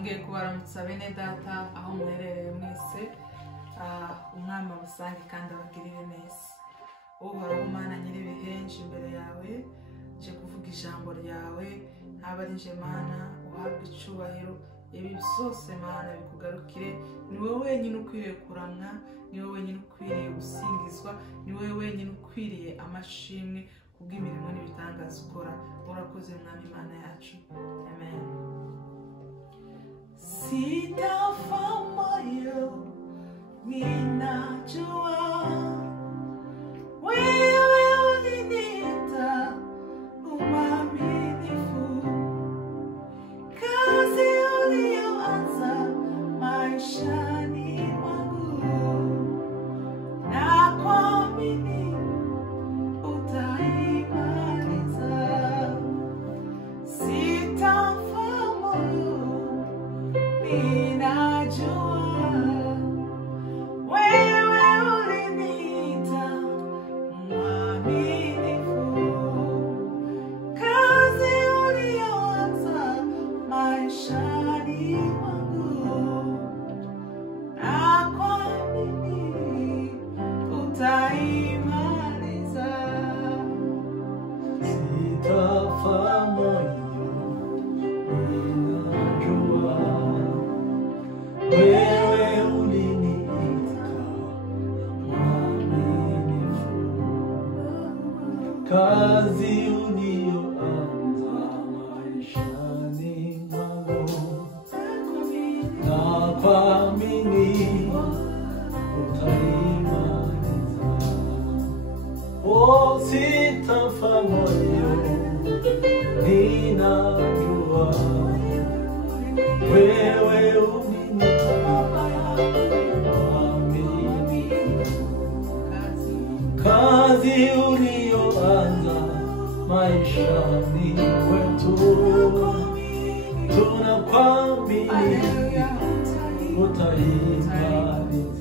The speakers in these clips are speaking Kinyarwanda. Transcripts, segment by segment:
nongeye kubaramutsa bene data aho muherereye mwese. Umwami amusange kandi abagirire neza. Uhoraho Mana nyiribihenje imbere yawe, nje kuvuga ijambo ryawe, ntaba ari nje Mana, uhabwe icubahiro. Ibi byose Mana bikugarukire, ni wowe wenyine ukwiriye kuramwa, ni wowe wenyine ukwiriye gusingizwa, ni wowe wenyine ukwiriye amashimwe kubw'imirimo n'ibitangaza ukora. Urakoze Mwami Mana yacu, amen. Sitafa moyo ninajua wewe uliniita uaminifu, kazi uliyoanza maishani mwangu, na kuamini utaimaliza. Sitafa moyo ninajua wewe uliniita mwaminifu, kazi uliyoanza maishani mwangu, na kuamini utaimaliza. Sitafa moyo ninajua wewe uliniita mwaminifu, kazi uliyoanza maishani mwangu, na kuamini utaimaliza. Oh, sitafa moyo ninajua wewe uliniita mwaminifu, kazi uliyoanza maishani mwetu, tunakuamini utaimaliza.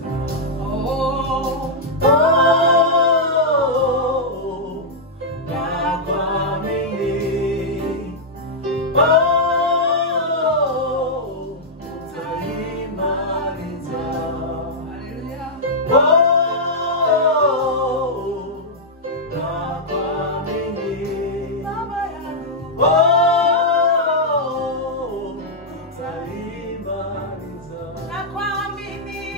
Nakuamini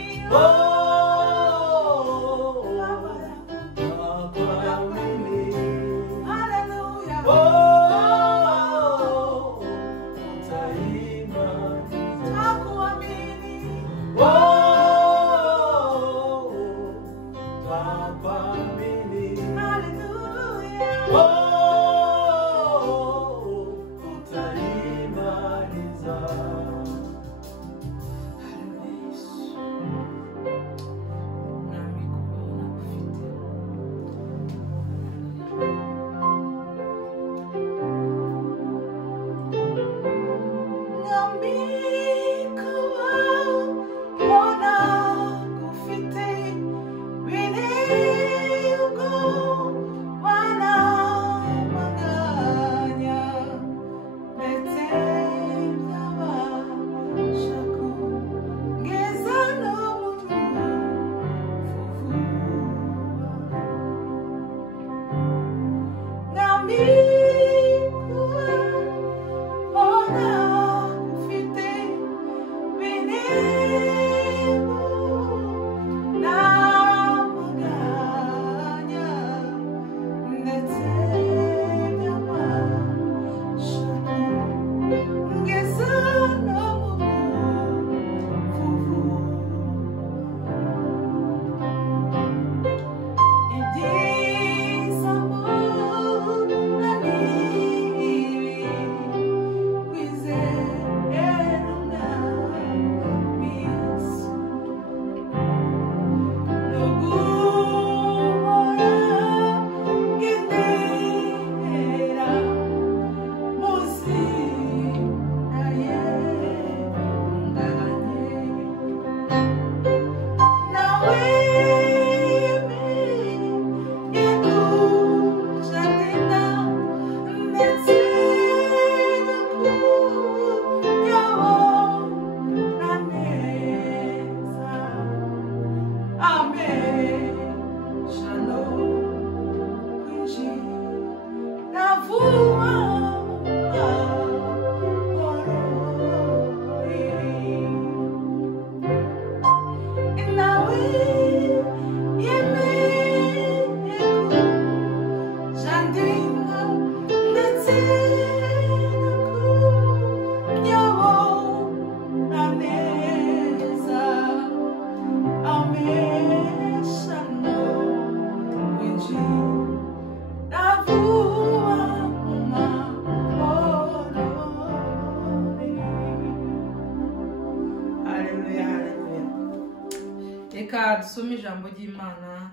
reka dusome ijambo ry'Imana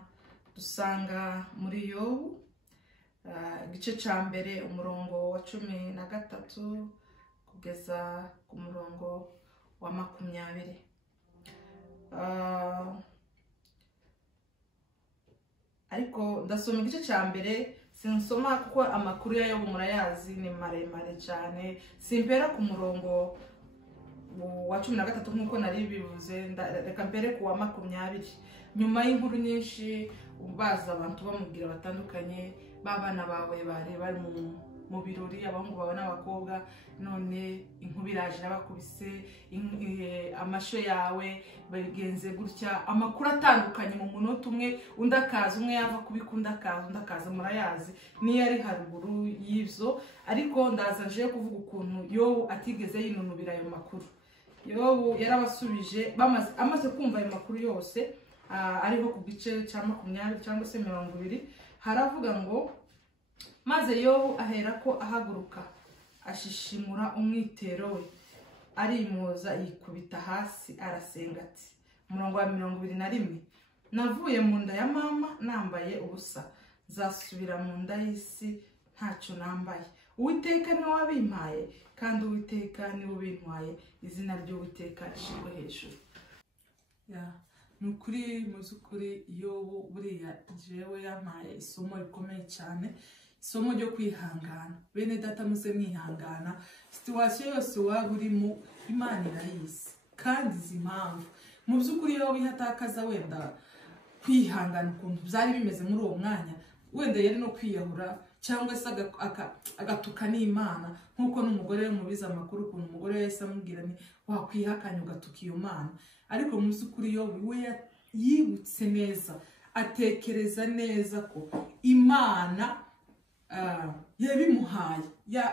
dusanga muri Yobu igice ca mbere umurongo wa 13 kugeza ku murongo wa 20. Ariko ndasoma igice ca mbere, sinsoma kuko amakuru ya Yobu murayazi ni maremare cyane. Simpera ku murongo wa 13 nkuko nari bivuze, reka mpere ku wa 20. Nyuma y'inkuru nyinshi baza abantu bamubwira batandukanye, babana bawe bari mu birori, abahungu bawe n'abakobwa, none inkuba iraje n'abakubise, amasho yawe bagenze gutya, amakuru atandukanye mu munota umwe, undakaza umwe yava kubikunda akaza murayazi niyo ari haruguru y'ivyo. Ariko ndaza nje kuvuga ukuntu Yobu atigeze yinunubira ayo makuru. Yobu yarabasubije amaze kumva ayo makuru yose, ariho ku gice ca 20 cyangwa se 20, haravuga ngo maze Yobu aherako ahaguruka ashishimura umwitero we, arimuza yikubita hasi arasenga ati, umurongo wa 21, navuye mu nda ya mama nambaye ubusa, nzasubira mu nda y'isi ntacyo nambaye. Uwiteka niwe wabimpaye kandi Uwiteka niwe ubintwaye, izina ry'Uwiteka rishirwe hejuru. Nukuri muzukuri Yobu buriya jewe yampaye isomo rikomeye cyane, isomo ryo kwihangana. Bene data muze mwihangana, situation yose waba urimo Imana irayizi kandi izi impamvu. Mu by'ukuri Yobu ihatakaza wenda kwihangana ukuntu byari bimeze muri uwo mwanya, wenda yari no kwiyahura cyangwa se agatuka n'Imana, nkuko n'umugore mubiza amakuru ukuntu umugore yahise amubwira ni wakwihakanya ugatuka iyo Mana. Ariko mu by'ukuri Yobu we yibutse neza, atekereza neza ko Imana yabimuhaye,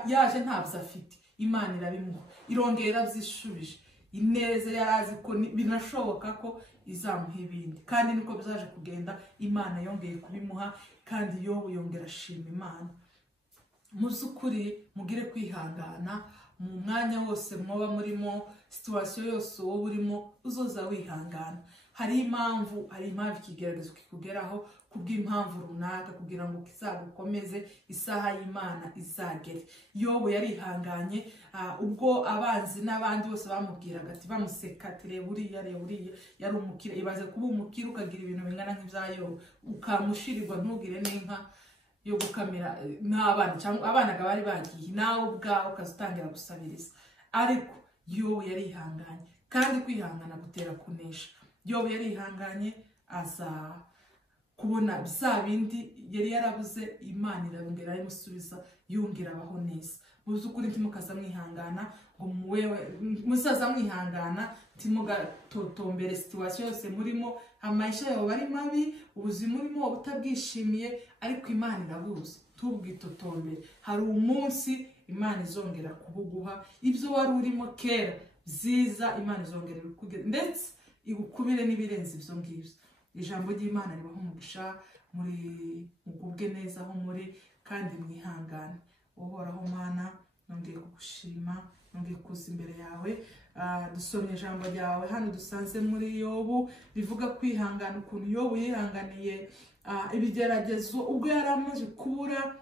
yaje ntabyo afite, Imana irabimuha, irongera byishubije ineza. Yarazi ko binashoboka ko izamuha ibindi, kandi niko byaje kugenda, Imana yongeye kubimuha, kandi Yobu yongera ashima Imana. Mu by'ukuri mugire kwihangana mu mwanya wose mwoba murimo, situation yose wowe urimo uzoza wihangana. Hari impamvu ikigeragezo kikugeraho kubw'impamvu runaka, kugira ngo kizagukomeze, isaha y'Imana izagere. Yobu yarihanganye, ubwo abanzi n'abandi bose bamubwiraga ati, bamuseka ati reba uriya yari umukire. Ibaze kuba umukire ukagira ibintu bingana nk'ibya Yobu, ukamushirirwa ntugire n'inka yo gukamira n'abana, cyangwa abanaga bari bagiye, nawe ubwawe ukazitangira gusabiriza. Ariko Yobu yarihanganye, kandi kwihangana gutera kunesha. Yobu yarihanganye, aza kubona bya bindi yari yarabuze, Imana irongera imusubiza, yongera abaho neza. Mu by'ukuri ntimukaza mwihangana ngo musaza mwihangana, timugatotombere situation yose murimo, amaisha yawe bari mabi, ubuzima urimo utabwishimiye, ariko Imana irabuza, tubwitotombere. Hari umunsi Imana izongera kubuguha, ibyo wari urimo kera byiza Imana izongera ibikugire, ndetse igukubire n'ibirenze ibyo ngibyo. Ijambo ry'Imana ribaho umugisha, muri mugubwe neza aho muri, kandi mwihangane. Uhoraho Mana, nongeye kugushima, nongeye kuza imbere yawe. Dusomye ijambo ryawe hano dusanze muri Yobu, rivuga kwihangana, ukuntu Yobu yihanganiye ibigeragezo ubwo yari amaze kubura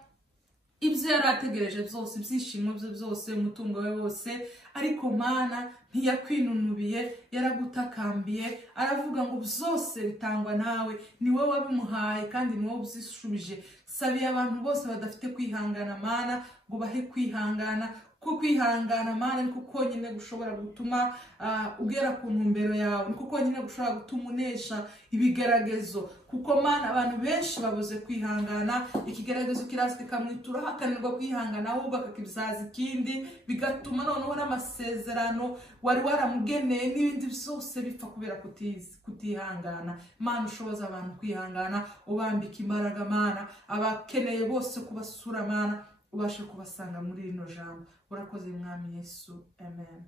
ibyo yari ategereje byose, ibyishimo bye byose, umutungo we wose. Ariko Mana ntiyakwinunubiye, yaragutakambiye, aravuga ngo byose bitangwa nawe, niwe wabimuhaye kandi niwe ubyishubije. Sabiye abantu bose badafite kwihangana Mana, ngo bahe kwihangana, kuko kwihangana Mana niko konyine gushobora gutuma ugera ku ntumbero yawe, niko konyine gushobora gutuma unesha ibigeragezo. Kuko Mana abantu benshi babuze kwihangana, ikigeragezo kiraza kikamwitura, hakanirwa kwihangana, ahubwo akakibizaza ikindi, bigatuma noneho n'amasezerano wari waramugeneye n'ibindi byose bipfa kubera kutihangana. Mana ushoboza abantu kwihangana, ubambika imbaraga Mana, abakeneye bose kubasura Mana ubashe kubasanga muri rino jambo. Urakoze Mwami Yesu, amen.